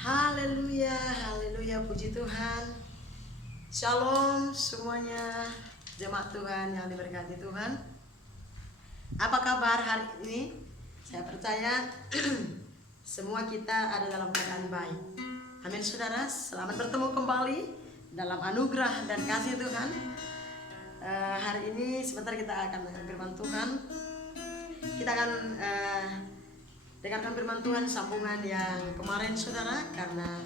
Haleluya, haleluya, puji Tuhan. Shalom semuanya, jemaat Tuhan yang diberkati Tuhan. Apa kabar hari ini? Saya percaya semua kita ada dalam keadaan baik. Amin saudara, selamat bertemu kembali dalam anugerah dan kasih Tuhan. Hari ini sebentar kita akan mendengar firman Tuhan. Kita akan dengarkan firman Tuhan sambungan yang kemarin saudara, karena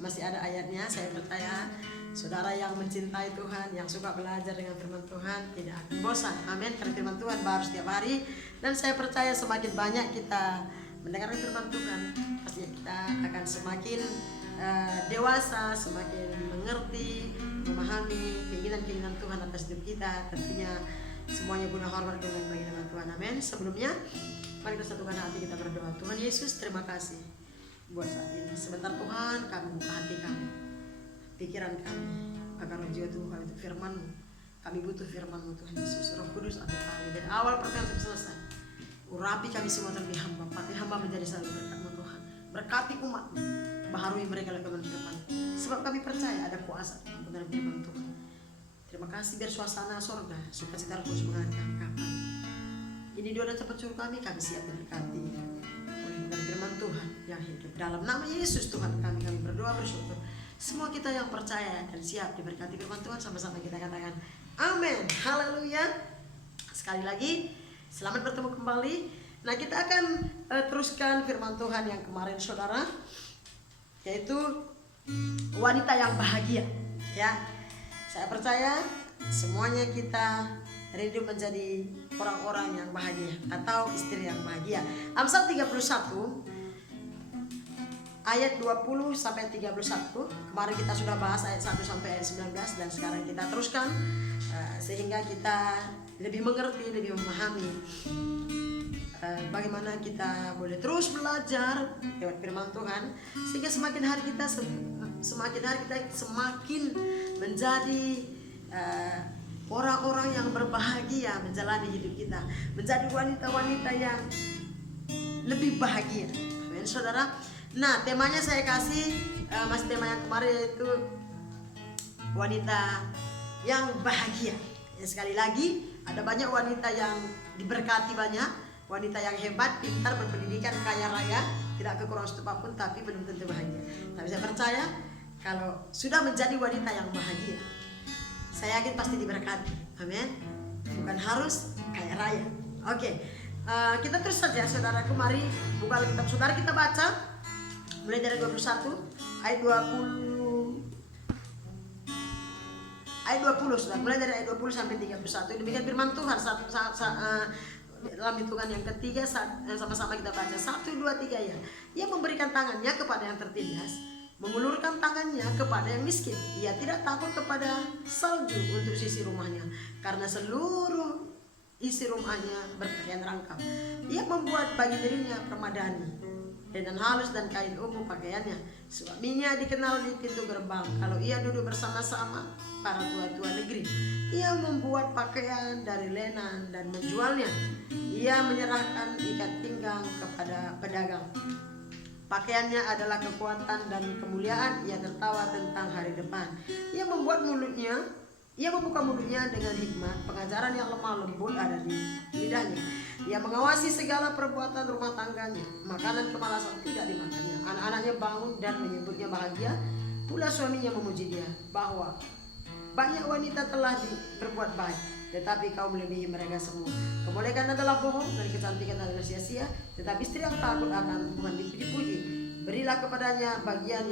masih ada ayatnya. Saya percaya saudara yang mencintai Tuhan, yang suka belajar dengan firman Tuhan tidak akan bosan. Amin. Karena firman Tuhan baru setiap hari, dan saya percaya semakin banyak kita mendengarkan firman Tuhan, pasti kita akan semakin dewasa, semakin mengerti, memahami keinginan-keinginan Tuhan atas hidup kita. Tentunya semuanya guna hormat dengan bagi nama Tuhan. Amin. Sebelumnya mari kita satukan hati, kita berdoa. Tuhan Yesus, terima kasih buat saat ini. Sebentar Tuhan, kami buka hati kami, pikiran kami, agar roh jiwa Tuhan itu firman-Mu. Kami butuh firman-Mu Tuhan Yesus. Roh Kudus ada kami dari awal pertama sampai selesai. Urapi kami semua terlebih hamba, pakai hamba menjadi selalu berkat-Mu Tuhan. Berkati umat-Mu, baharui mereka dengan firman. Sebab kami percaya ada kuasa dalam firman Tuhan. Terima kasih, biar suasana sorga, sukacita Kudus mengangkat kapan. Ini doa dan cepat kami siap diberkati oleh firman Tuhan yang hidup. Dalam nama Yesus Tuhan kami berdoa bersyukur. Semua kita yang percaya dan siap diberkati firman Tuhan, sama-sama kita katakan amin. Haleluya. Sekali lagi selamat bertemu kembali. Nah, kita akan teruskan firman Tuhan yang kemarin saudara, yaitu wanita yang bahagia. Ya, saya percaya semuanya kita rindu menjadi orang-orang yang bahagia atau istri yang bahagia. Amsal 31 ayat 20 sampai 31. Kemarin kita sudah bahas ayat 1 sampai ayat 19, dan sekarang kita teruskan sehingga kita lebih mengerti, lebih memahami bagaimana kita boleh terus belajar lewat firman Tuhan, sehingga semakin hari kita semakin menjadi orang-orang yang berbahagia menjalani hidup kita, menjadi wanita-wanita yang lebih bahagia. Amin saudara. Nah, temanya saya kasih masih tema yang kemarin, yaitu wanita yang bahagia. Ya, sekali lagi ada banyak wanita yang diberkati, banyak wanita yang hebat, pintar, berpendidikan, kaya raya, tidak kekurangan satu apapun, tapi belum tentu bahagia. Tapi saya percaya kalau sudah menjadi wanita yang bahagia, saya yakin pasti diberkati. Amin. Bukan harus kaya raya. Oke. Kita terus saja saudaraku, mari buka Alkitab saudara, kita baca mulai dari 21 ayat 20 saudara, mulai dari ayat 20 sampai 31. Demikian firman Tuhan. Dalam hitungan yang ketiga sama-sama kita baca 1, 2, 3 ya. Ia memberikan tangannya kepada yang tertindas, mengulurkan tangannya kepada yang miskin. Ia tidak takut kepada salju untuk sisi rumahnya, karena seluruh isi rumahnya berpakaian rangkap. Ia membuat bagi dirinya permadani, dan halus dan kain ungu pakaiannya. Suaminya dikenal di pintu gerbang. Kalau ia duduk bersama-sama para tua-tua negeri, ia membuat pakaian dari lenan dan menjualnya. Ia menyerahkan ikat pinggang kepada pedagang. Pakaiannya adalah kekuatan dan kemuliaan. Ia tertawa tentang hari depan. Ia membuka mulutnya dengan hikmat. Pengajaran yang lemah lembut ada di lidahnya. Ia mengawasi segala perbuatan rumah tangganya. Makanan kemalasan tidak dimakannya. Anak-anaknya bangun dan menyebutnya bahagia. Pula suaminya memuji dia, bahwa banyak wanita telah berbuat baik, tetapi kau melebihi mereka semua. Kemolekan adalah bohong dan kecantikan adalah sia-sia, tetapi istri yang takut akan Tuhan dipuji. Berilah kepadanya bagian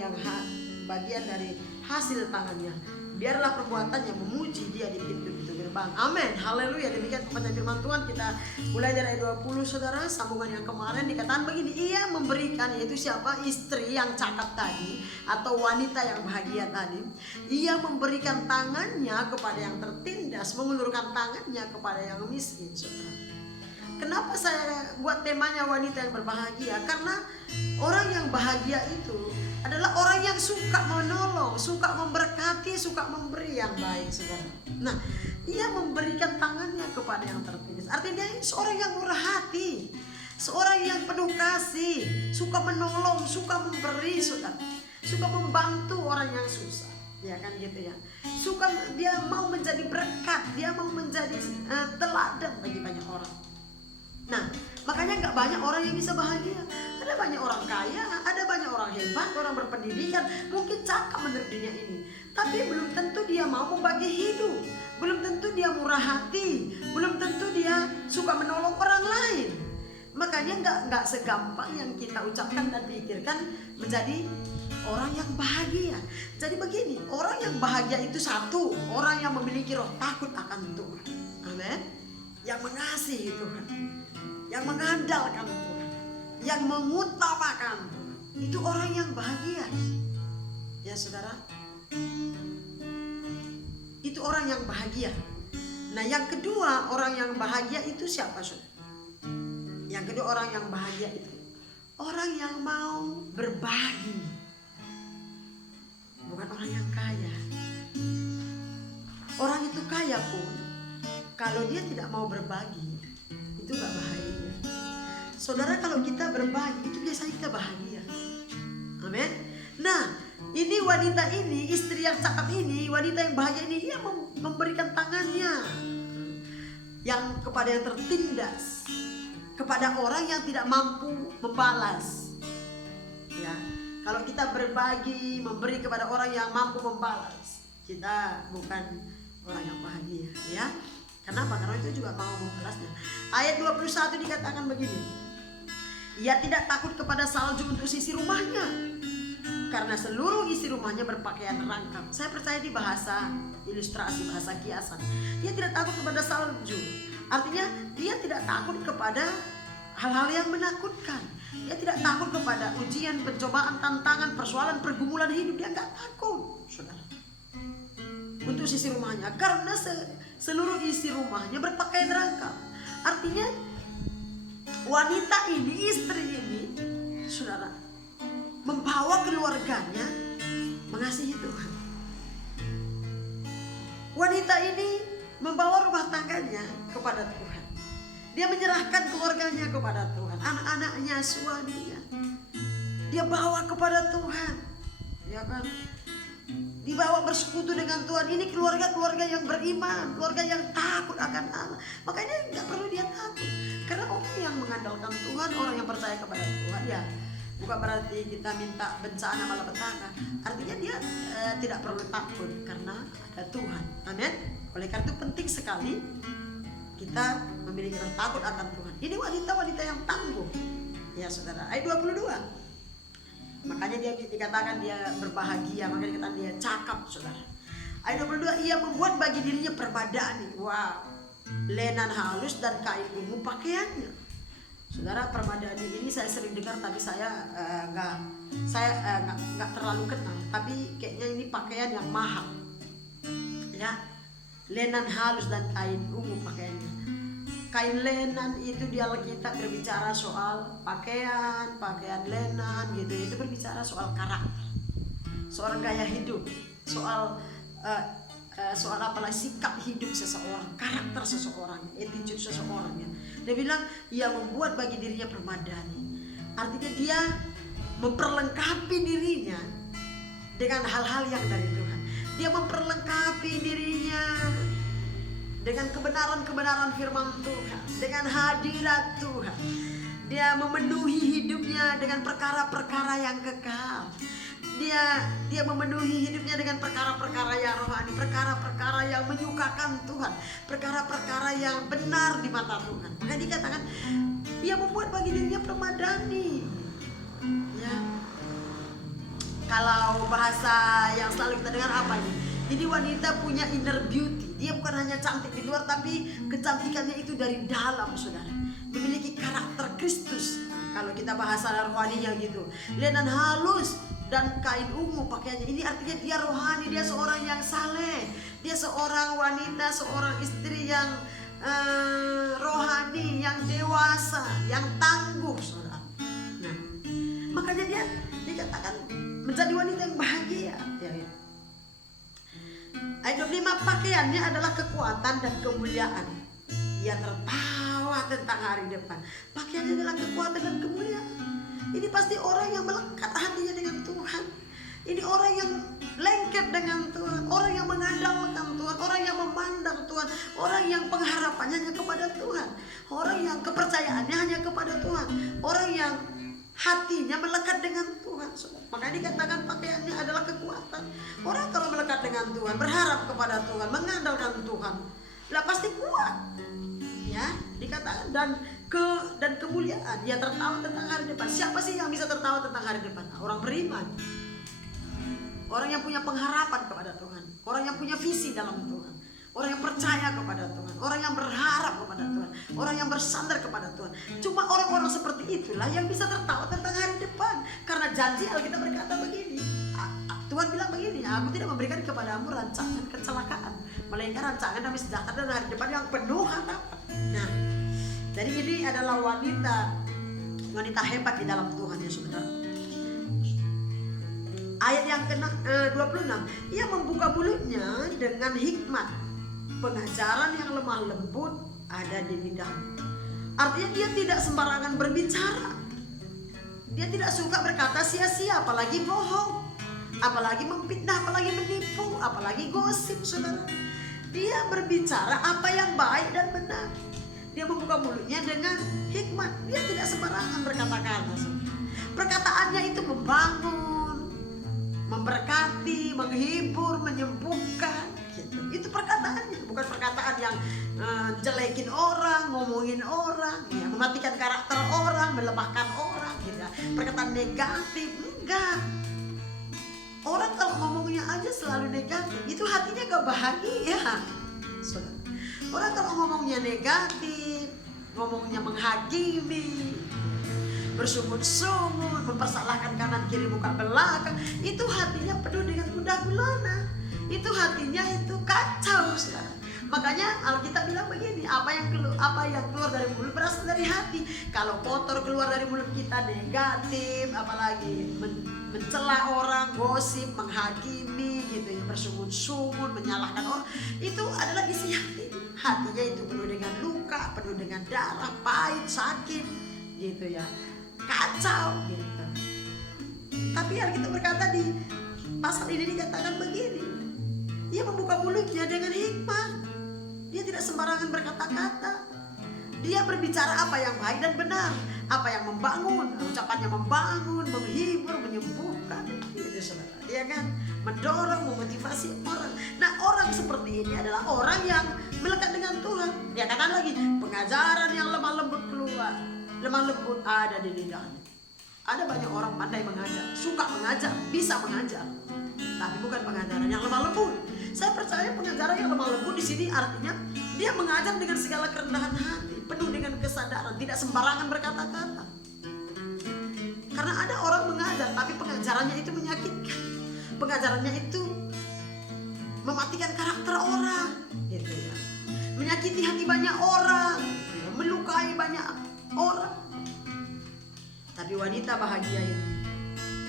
dari hasil tangannya. Biarlah perbuatannya memuji dia di pintu-pintu gerbang. Amin. Haleluya. Demikian pembacaan firman Tuhan. Kita mulai dari ayat 20 saudara. Sambungan yang kemarin dikatakan begini. Ia memberikan, yaitu siapa? Istri yang cakap tadi, atau wanita yang bahagia tadi. Ia memberikan tangannya kepada yang tertindas, mengulurkan tangannya kepada yang miskin saudara. Kenapa saya buat temanya wanita yang berbahagia? Karena orang yang bahagia itu adalah orang yang suka menolong, suka memberkati, suka memberi yang baik saudara. Nah, ia memberikan tangannya kepada yang tertindas. Artinya dia seorang yang murah hati. Seorang yang penuh kasih, suka menolong, suka memberi, saudara. Suka membantu orang yang susah, ya kan gitu ya. Suka, dia mau menjadi berkat, dia mau menjadi teladan bagi banyak orang. Nah, makanya nggak banyak orang yang bisa bahagia. Ada banyak orang kaya, ada banyak orang hebat, orang berpendidikan, mungkin cakap menurut dunia ini. Tapi belum tentu dia mau membagi hidup, belum tentu dia murah hati, belum tentu dia suka menolong orang lain. Makanya nggak segampang yang kita ucapkan dan pikirkan menjadi orang yang bahagia. Jadi begini, orang yang bahagia itu satu, orang yang memiliki roh takut akan Tuhan. Amin. Yang mengasihi Tuhan, yang mengandalkan Tuhan, yang mengutamakan Tuhan. Itu orang yang bahagia. Ya saudara, itu orang yang bahagia. Nah, yang kedua, orang yang bahagia itu siapa, saudara? Yang kedua, orang yang bahagia itu orang yang mau berbagi, bukan orang yang kaya. Orang itu kaya pun kalau dia tidak mau berbagi, itu gak bahagia. Saudara, kalau kita berbagi itu biasanya kita bahagia. Amin. Nah, ini wanita ini, istri yang cakap ini, wanita yang bahagia ini, dia memberikan tangannya yang kepada yang tertindas, kepada orang yang tidak mampu membalas. Ya, kalau kita berbagi, memberi kepada orang yang mampu membalas, kita bukan orang yang bahagia, ya. Kenapa? Karena itu juga mau membalasnya. Ayat 21 dikatakan begini. Ia tidak takut kepada salju untuk sisi rumahnya, karena seluruh isi rumahnya berpakaian rangkap. Saya percaya di bahasa ilustrasi, bahasa kiasan, dia tidak takut kepada salju. Artinya dia tidak takut kepada hal-hal yang menakutkan. Dia tidak takut kepada ujian, pencobaan, tantangan, persoalan, pergumulan hidup. Dia nggak takut, saudara, untuk sisi rumahnya, karena seluruh isi rumahnya berpakaian rangkap. Artinya wanita ini, istri ini, saudara, membawa keluarganya mengasihi Tuhan. Wanita ini membawa rumah tangganya kepada Tuhan. Dia menyerahkan keluarganya kepada Tuhan, anak-anaknya, suaminya. Dia bawa kepada Tuhan, ya kan? Dibawa bersekutu dengan Tuhan. Ini keluarga-keluarga yang beriman, keluarga yang takut akan Allah. Makanya nggak perlu dia takut, karena orang yang mengandalkan Tuhan, orang yang percaya kepada Tuhan, ya bukan berarti kita minta bencana malapetaka. Artinya dia tidak perlu takut karena ada Tuhan. Amin. Oleh karena itu penting sekali kita memiliki rasa takut akan Tuhan. Ini wanita-wanita yang tangguh, ya saudara. Ayat 22. Makanya dia dikatakan dia berbahagia, makanya dikatakan dia cakap, saudara. Ayat 22, ia membuat bagi dirinya permadani. Wow, lenan halus dan kain ungu pakaiannya. Saudara, permadani ini saya sering dengar, tapi saya nggak terlalu kenal. Tapi kayaknya ini pakaian yang mahal, ya. Lenan halus dan kain ungu pakaiannya. Kain lenan itu di Alkitab berbicara soal pakaian lenan gitu. Itu berbicara soal karakter, soal gaya hidup, soal apalah sikap hidup seseorang, karakter seseorang, attitude seseorang, ya. Dia bilang ia membuat bagi dirinya permadani. Artinya dia memperlengkapi dirinya dengan hal-hal yang dari Tuhan. Dia memperlengkapi dirinya dengan kebenaran-kebenaran firman Tuhan, dengan hadirat Tuhan. Dia memenuhi hidupnya dengan perkara-perkara yang kekal. Dia memenuhi hidupnya dengan perkara-perkara yang rohani, perkara-perkara yang menyukakan Tuhan, perkara-perkara yang benar di mata Tuhan. Maka dikatakan ia membuat bagi dirinya permadani, ya. Kalau bahasa yang selalu kita dengar apa ini? Ini wanita punya inner beauty. Dia bukan hanya cantik di luar, tapi kecantikannya itu dari dalam, saudara. Memiliki karakter Kristus. Kalau kita bahasa rohaninya gitu. Lenan halus dan kain ungu pakaiannya. Ini artinya dia rohani, dia seorang yang saleh. Dia seorang wanita, seorang istri yang rohani, yang dewasa, yang tangguh, saudara. Nah, makanya dia dikatakan menjadi wanita yang bahagia, ya. Ayat 25, pakaiannya adalah kekuatan dan kemuliaan. Ia tertawa berkhotbah tentang hari depan. Pakaiannya adalah kekuatan dan kemuliaan. Ini pasti orang yang melekat hatinya dengan Tuhan. Ini orang yang lengket dengan Tuhan, orang yang mengandalkan Tuhan, orang yang memandang Tuhan, orang yang pengharapannya hanya kepada Tuhan, orang yang kepercayaannya hanya kepada Tuhan, orang yang hatinya melekat dengan Tuhan. Makanya dikatakan pakaiannya adalah kekuatan. Orang kalau melekat dengan Tuhan, berharap kepada Tuhan, mengandalkan Tuhan, lah pasti kuat. Ya, dikatakan dan kemuliaan. Dia tertawa tentang hari depan. Siapa sih yang bisa tertawa tentang hari depan? Orang beriman. Orang yang punya pengharapan kepada Tuhan, orang yang punya visi dalam Tuhan, orang yang percaya kepada Tuhan, orang yang berharap kepada Tuhan, orang yang bersandar kepada Tuhan. Cuma orang-orang seperti itulah yang bisa tertawa tentang hari depan. Karena janji Alkitab berkata begini, Tuhan bilang begini, aku tidak memberikan kepadamu rancangan kecelakaan, melainkan rancangan damai sejahtera dan hari depan yang penuh harapan. Nah, jadi ini adalah wanita hebat di dalam Tuhan ya saudara. Ayat yang ke-26, ia membuka mulutnya dengan hikmat, pengajaran yang lemah lembut ada di lidahnya. Artinya dia tidak sembarangan berbicara. Dia tidak suka berkata sia-sia, apalagi bohong, apalagi memfitnah, apalagi menipu, apalagi gosip, saudara. Dia berbicara apa yang baik dan benar. Dia membuka mulutnya dengan hikmat. Dia tidak sembarangan berkata-kata. Perkataannya itu membangun, memberkati, menghibur, menyembuhkan gitu. Itu perkataannya, bukan perkataan yang jelekin orang, ngomongin orang ya, mematikan karakter orang, melemahkan orang gitu. Perkataan negatif, enggak. Orang kalau ngomongnya aja selalu negatif, itu hatinya gak bahagia. Orang kalau ngomongnya negatif, ngomongnya menghakimi, bersungut-sungut, mempersalahkan kanan kiri muka belakang, itu hatinya penuh dengan gundah gulana. Itu hatinya itu kacau, saudara. Makanya Alkitab bilang begini, apa yang keluar dari mulut berasal dari hati. Kalau kotor keluar dari mulut kita negatif, apalagi mencela orang, gosip, menghakimi gitu ya, bersungut-sungut, menyalahkan orang, itu adalah isi hati. Hatinya itu penuh dengan luka, penuh dengan darah, pahit, sakit gitu ya, kacau gitu. Tapi Alkitab berkata di pasal ini dikatakan begini, ia membuka mulutnya dengan hikmat. Dia tidak sembarangan berkata-kata. Dia berbicara apa yang baik dan benar, apa yang membangun, ucapannya membangun, menghibur, menyembuhkan gitu saudara. Dia kan mendorong, memotivasi orang. Nah, orang seperti ini adalah orang yang melekat dengan Tuhan. Dia katakan lagi, pengajaran yang lemah lembut keluar, lemah lembut ada di lidahnya. Ada banyak orang pandai mengajar, suka mengajar, bisa mengajar, tapi bukan pengajaran yang lemah lembut. Saya percaya pengajaran yang lemah lembut di sini artinya dia mengajar dengan segala kerendahan hati, penuh dengan kesadaran, tidak sembarangan berkata-kata. Karena ada orang mengajar tapi pengajarannya itu menyakitkan, pengajarannya itu mematikan karakter orang, gitu ya, menyakiti hati banyak orang, melukai banyak orang. Tapi wanita bahagia ini,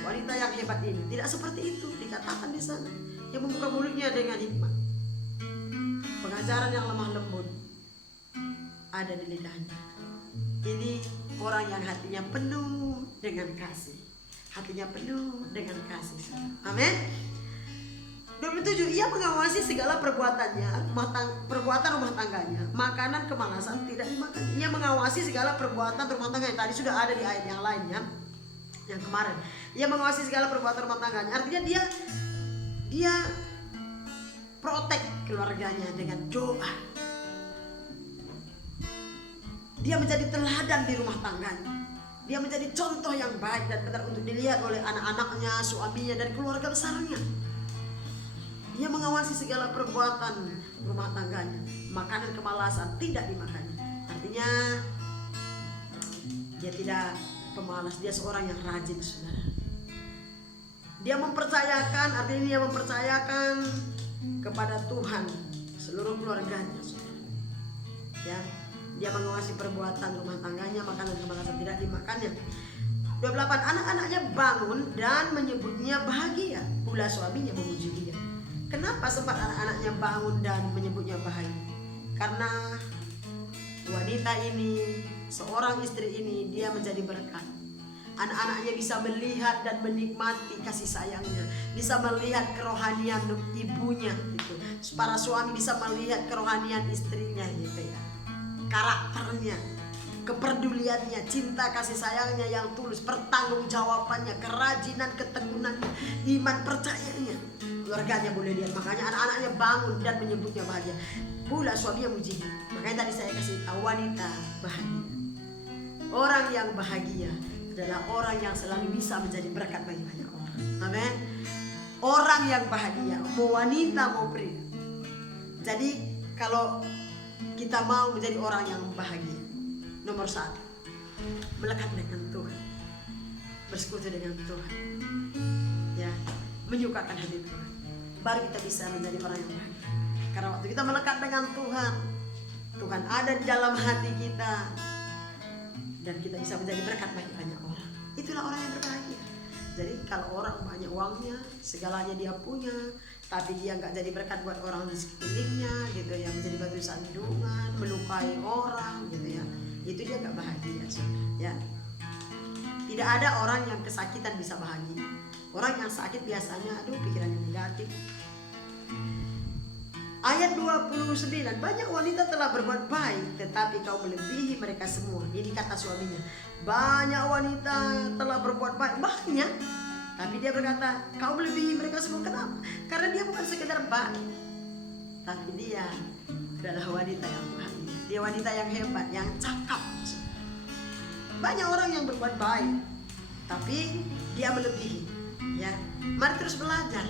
wanita yang hebat ini tidak seperti itu. Dikatakan di sana, yang membuka mulutnya dengan hikmat, pengajaran yang lemah lembut ada di lidahnya. Ini orang yang hatinya penuh dengan kasih, hatinya penuh dengan kasih. Amin. 27, ia mengawasi segala perbuatannya, perbuatan rumah tangganya, makanan kemalasan tidak dimakan. Ia mengawasi segala perbuatan rumah tangganya. Tadi sudah ada di ayat yang lainnya, yang kemarin. Ia mengawasi segala perbuatan rumah tangganya. Artinya dia protek keluarganya dengan doa. Dia menjadi teladan di rumah tangganya. Dia menjadi contoh yang baik dan benar untuk dilihat oleh anak-anaknya, suaminya, dan keluarga besarnya. Dia mengawasi segala perbuatan rumah tangganya, makanan kemalasan tidak dimakannya. Artinya dia tidak pemalas, dia seorang yang rajin, saudara. Dia mempercayakan, artinya dia mempercayakan kepada Tuhan seluruh keluarganya, saudara. Ya, dia mengawasi perbuatan rumah tangganya, makanan kemalasan tidak dimakannya. 28, anak-anaknya bangun dan menyebutnya bahagia, pula suaminya memuji dia. Kenapa sempat anak-anaknya bangun dan menyebutnya bahagia? Karena wanita ini, seorang istri ini, dia menjadi berkat. Anak-anaknya bisa melihat dan menikmati kasih sayangnya, bisa melihat kerohanian ibunya gitu. Para suami bisa melihat kerohanian istrinya gitu ya. Karakternya, kepeduliannya, cinta kasih sayangnya yang tulus, pertanggungjawabannya, kerajinan, ketekunannya, iman percayanya. Keluarganya boleh lihat, makanya anak-anaknya bangun dan menyebutnya bahagia. Pula suaminya muji. Makanya tadi saya kasih tahu wanita bahagia. Orang yang bahagia adalah orang yang selalu bisa menjadi berkat bagi banyak orang. Amin. Orang yang bahagia, mau wanita mau pria. Jadi kalau kita mau menjadi orang yang bahagia, nomor 1, melekat dengan Tuhan, bersekutu dengan Tuhan, ya, menyukakan hati Tuhan. Baru kita bisa menjadi orang yang bahagia. Karena waktu kita melekat dengan Tuhan, Tuhan ada di dalam hati kita, dan kita bisa menjadi berkat bagi banyak orang. Itulah orang yang berbahagia. Jadi kalau orang banyak uangnya, segalanya dia punya, tapi dia nggak jadi berkat buat orang di sekelilingnya, gitu ya, menjadi batu sandungan, melukai orang, gitu ya, itu dia nggak bahagia, ya. Tidak ada orang yang kesakitan bisa bahagia. Orang yang sakit biasanya, pikiran yang negatif. Ayat 29, banyak wanita telah berbuat baik, tetapi kau melebihi mereka semua. Ini kata suaminya. Banyak wanita telah berbuat baik, banyak, tapi dia berkata, kau melebihi mereka semua. Kenapa? Karena dia bukan sekedar baik, tapi dia adalah wanita yang bahagia. Dia wanita yang hebat, yang cakap. Banyak orang yang berbuat baik, tapi dia melebihi. Ya, mari terus belajar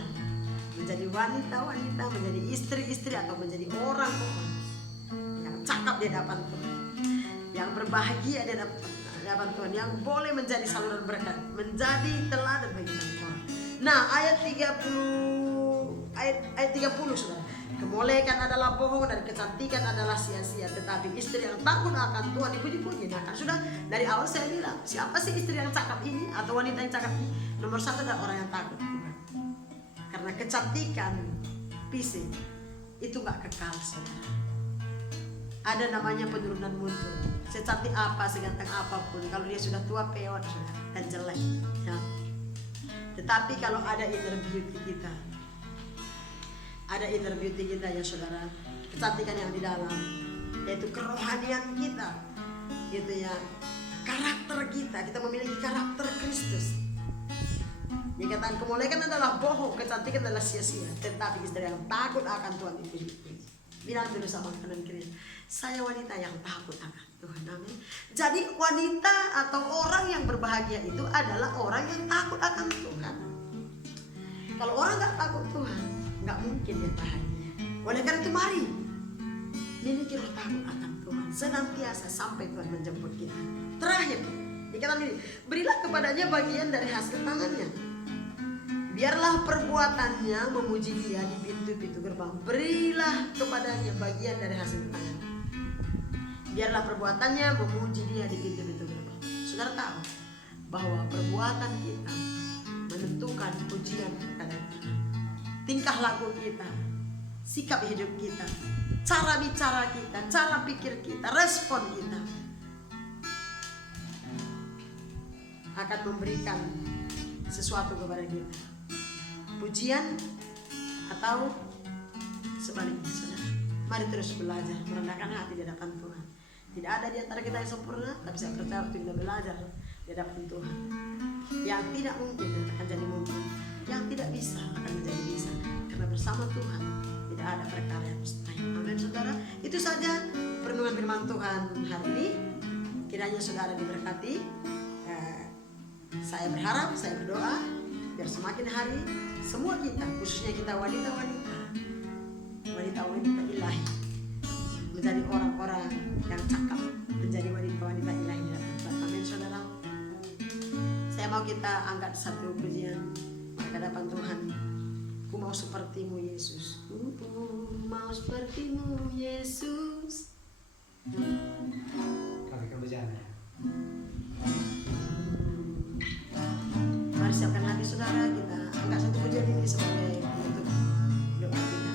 menjadi wanita-wanita, menjadi istri-istri, atau menjadi orang-orang yang cakap di hadapan Tuhan, yang berbahagia di hadapan Tuhan, yang boleh menjadi saluran berkat, menjadi teladan bagi banyak orang. Nah, ayat 30 saudara. Kemolekan adalah bohong dan kecantikan adalah sia-sia, tetapi istri yang takut akan Tuhan dipuji-puji. Nah, kan sudah dari awal saya bilang, siapa sih istri yang cakap ini atau wanita yang cakap ini? Nomor 1 adalah orang yang takut Tuhan. Karena kecantikan fisik itu gak kekal, saudara. Ada namanya penurunan mutu. Secantik apa, seganteng apapun, kalau dia sudah tua, peot, saudara, dan jelek, ya. Tetapi kalau ada inner beauty kita, ada inner beauty kita, ya saudara, kecantikan yang di dalam, yaitu kerohanian kita, gitu ya, karakter kita memiliki karakter Kristus. Dikatakan kemolekan adalah bohong, kecantikan adalah sia-sia, tetapi istri yang takut akan Tuhan dipuji-puji. Bilang dulu sama kanan kiri, saya wanita yang takut akan Tuhan. Amin. Jadi wanita atau orang yang berbahagia itu adalah orang yang takut akan Tuhan. Kalau orang gak takut Tuhan, gak mungkin dia bahagia. Oleh karena itu mari miliki roh takut akan Tuhan senantiasa sampai Tuhan menjemput kita. Terakhir, dikatakan ini, berilah kepadanya bagian dari hasil tangannya. Biarlah perbuatannya memuji dia di pintu-pintu gerbang. Berilah kepadanya bagian dari hasil tangan. Biarlah perbuatannya memuji dia di pintu-pintu gerbang. Saudara tahu bahwa perbuatan kita menentukan pujian kepada kita. Tingkah laku kita, sikap hidup kita, cara bicara kita, cara pikir kita, respon kita akan memberikan sesuatu kepada kita. Pujian atau sebaliknya, saudara. Mari terus belajar merendahkan hati di hadapan Tuhan. Tidak ada di antara kita yang sempurna, tapi saya percaya waktu kita belajar di hadapan Tuhan, yang tidak mungkin akan jadi mungkin, yang tidak bisa akan menjadi bisa, karena bersama Tuhan tidak ada perkara yang mustahil. Amin, saudara. Itu saja perenungan firman Tuhan hari ini. Kiranya saudara diberkati. Saya berharap, saya berdoa biar semakin hari semua kita, khususnya kita wanita-wanita ilahi, menjadi orang-orang yang cakap, menjadi wanita-wanita ilahi di hadapan Tuhan. Amin, saudara. Saya mau kita angkat satu pujian di hadapan Tuhan. Ku mau sepertimu Yesus, ku mau sepertimu Yesus. Kami akan berjalan. Mari siapkan hati saudara, kita angkat satu pujian ini sebagai penutup doa kita.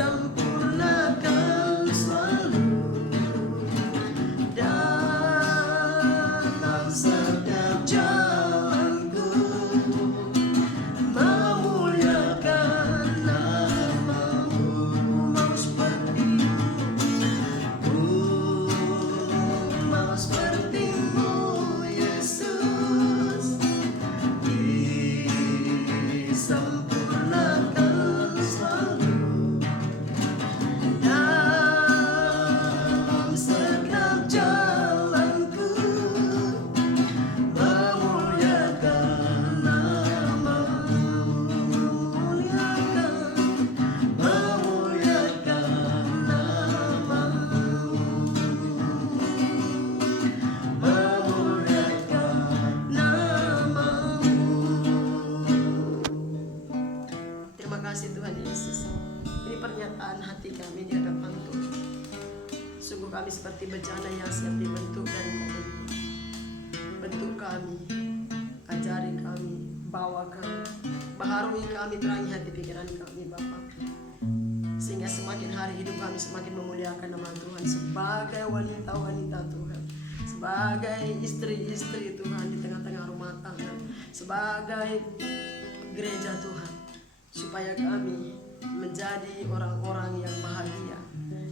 sempurnakan selalu dalam setiap jalanku, memuliakan namamu, mau sepertimu Yesus, disempurnakan selalu dalam setiap jalanku, memuliakan namamu, memuliakan namamu, memuliakan namamu. Terima kasih Tuhan Yesus. Ini pernyataan hati kami di hadapan Tuhan. Sungguh kami seperti bejana yang siap dibentuk dan membentuk. Bentuk kami, ajari kami, bawa kami, baharui kami, terangi hati pikiran kami Bapa. Sehingga semakin hari hidup kami semakin memuliakan nama Tuhan sebagai wanita-wanita Tuhan, sebagai istri-istri Tuhan di tengah-tengah rumah tangga, sebagai gereja Tuhan, supaya kami menjadi orang-orang yang bahagia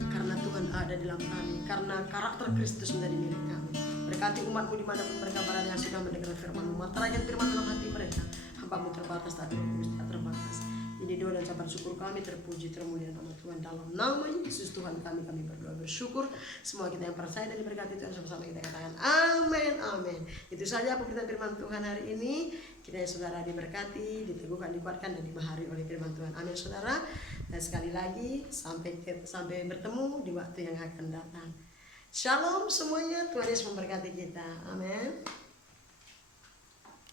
karena Tuhan ada dalam kami, karena karakter Kristus menjadi milik kami. Berkati umatmu dimanapun mereka berada yang sudah mendengar firman-Mu, matarakan firman dalam hati mereka. Hamba-Mu terbatas, tak terbatas. Ini doa dan ucapan syukur kami, terpuji termulia nama Tuhan dalam nama Yesus Tuhan kami berdoa bersyukur. Semua kita yang percaya dan diberkati Tuhan, sama-sama kita katakan amin, amin. Itu saja pemberitaan firman Tuhan hari ini. Kita yang saudara diberkati, diteguhkan, dikuatkan dan dibahari oleh firman Tuhan. Amin saudara. Dan sekali lagi sampai bertemu di waktu yang akan datang. Shalom semuanya, Tuhan Yesus memberkati kita. Amin.